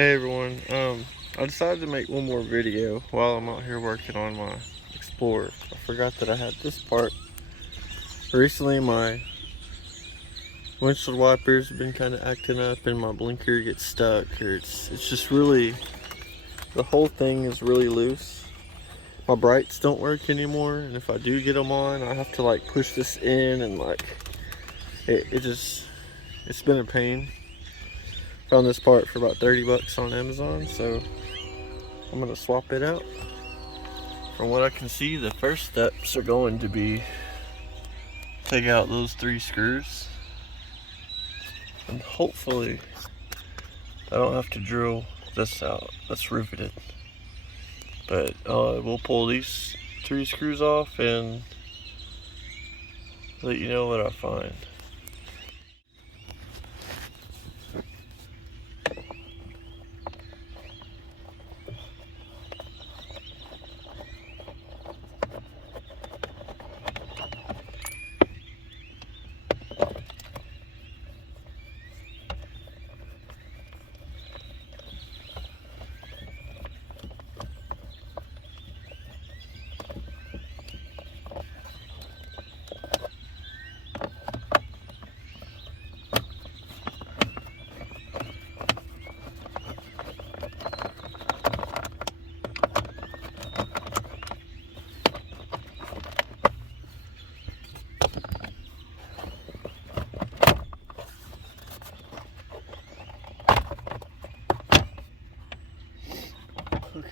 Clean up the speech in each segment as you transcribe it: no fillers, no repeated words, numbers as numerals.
Hey everyone, I decided to make one more video while I'm out here working on my Explorer. I forgot that I had this part. Recently my windshield wipers have been kind of acting up and my blinker gets stuck, or it's just really, the whole thing is really loose. My brights don't work anymore, and if I do get them on, I have to like push this in and like, it's been a pain. Found this part for about 30 bucks on Amazon, so I'm gonna swap it out. From what I can see, the first steps are going to be take out those 3 screws, and hopefully I don't have to drill this out. That's riveted. But we'll pull these 3 screws off and let you know what I find.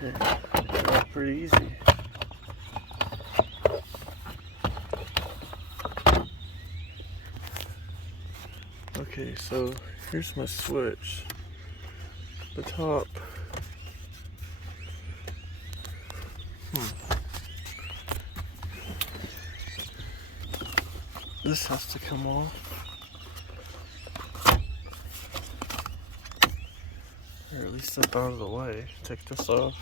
Okay, that's pretty easy. Okay, so here's my switch. The top. This has to come off. Or at least step out of the way. Take this off.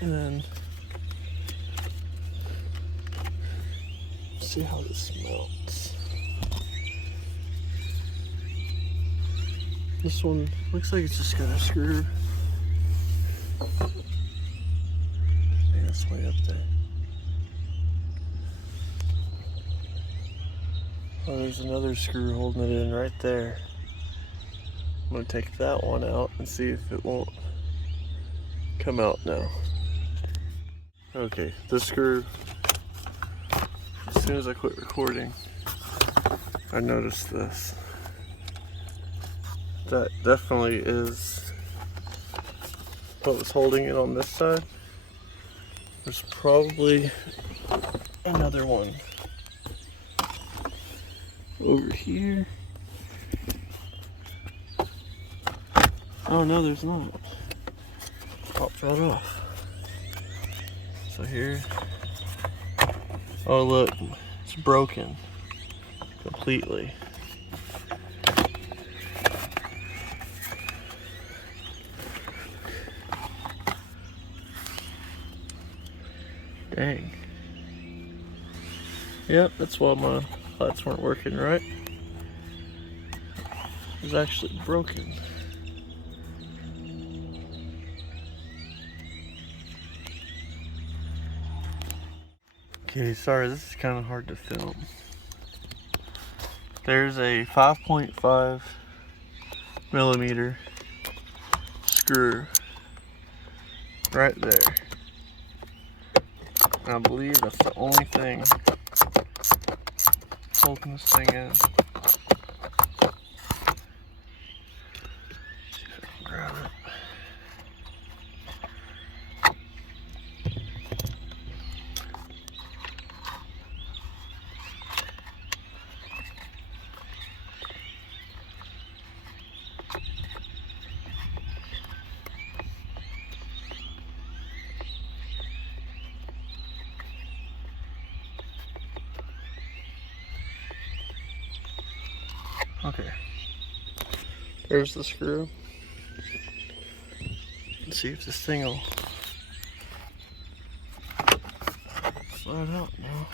And then see how this melts. This one looks like it's just got a screw. Yeah, it's way up there. Oh, there's another screw holding it in right there. I'm gonna take that one out and see if it won't come out now. Okay, this screw, as soon as I quit recording, I noticed this. That definitely is what was holding it on this side. There's probably another one over here. Oh no, there's not. Popped right off. So here. Oh look, it's broken completely. Dang. Yep, that's why my lights weren't working right. It was actually broken. Okay, sorry, this is kind of hard to film. There's a 5.5 millimeter screw right there. And I believe that's the only thing holding this thing in. See if I can grab it. Okay, there's the screw. Let's see if this thing will slide out now.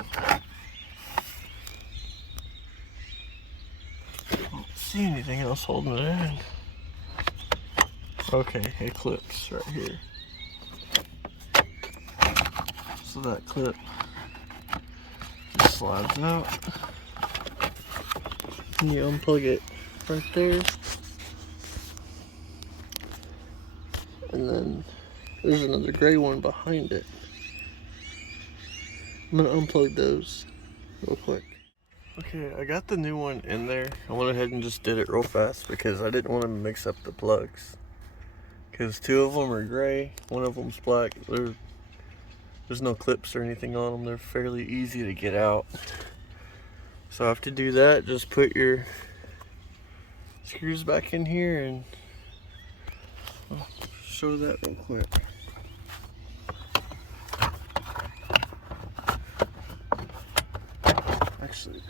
I don't see anything else holding it in. Okay, it clips right here. So that clip just slides out. And you unplug it right there. And then there's another gray one behind it. I'm gonna unplug those real quick. Okay, I got the new one in there. I went ahead and just did it real fast because I didn't want to mix up the plugs. Because two of them are gray, one of them's black. There's no clips or anything on them. They're fairly easy to get out. So after you do that, just put your screws back in here and I'll show that real quick. Actually,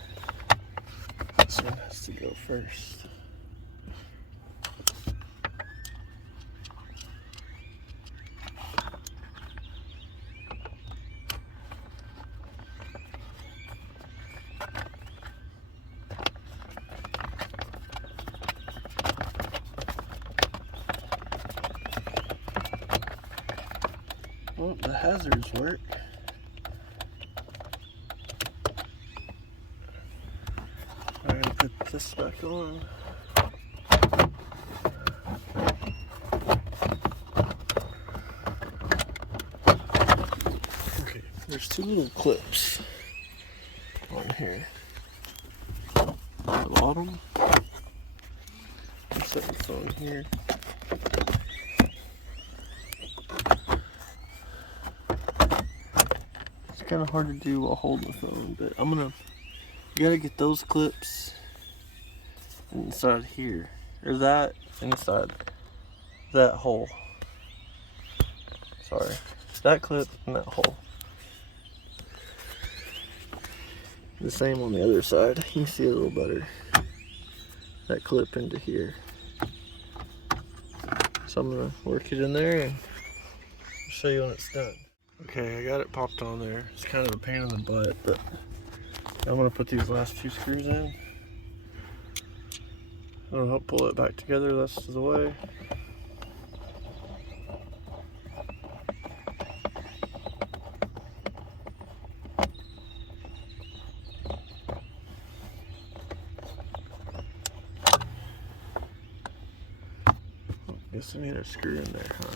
this one has to go first. Well, the hazards work. I'm gonna put this back on. Okay, there's two little clips on here. On the bottom. I'll set this on here. It's kind of hard to do while holding the phone, but you gotta get those clips inside here, or that inside that hole. Sorry, that clip and that hole. The same on the other side. You can see a little better. That clip into here. So I'm gonna work it in there and show you when it's done. Okay, I got it popped on there. It's kind of a pain in the butt, but I'm gonna put these last two screws in. It'll help pull it back together the rest of the way. Guess I need a screw in there, huh?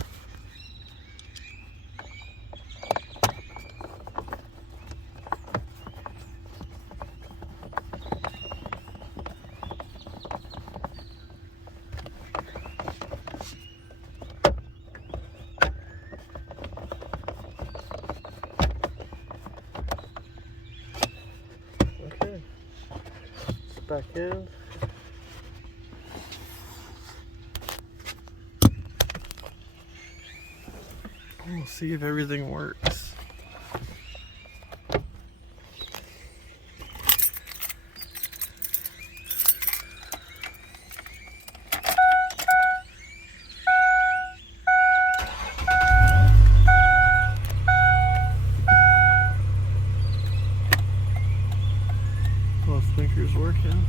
Okay, it's back in. We'll see if everything works. Both blinkers working.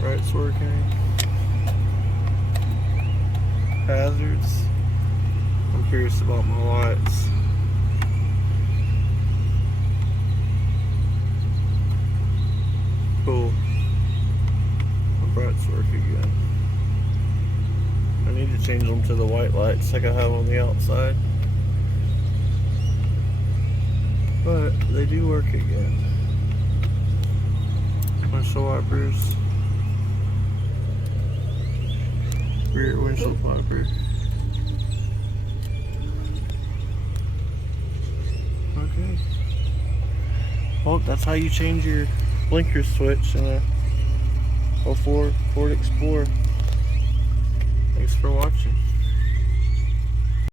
Right's working. Hazards. I'm curious about my lights. Cool. My brights work again. I need to change them to the white lights like I have on the outside. But they do work again. Windshield wipers. Rear windshield wiper. Okay. Well, that's how you change your blinker switch in a 04 Ford Explorer. Thanks for watching.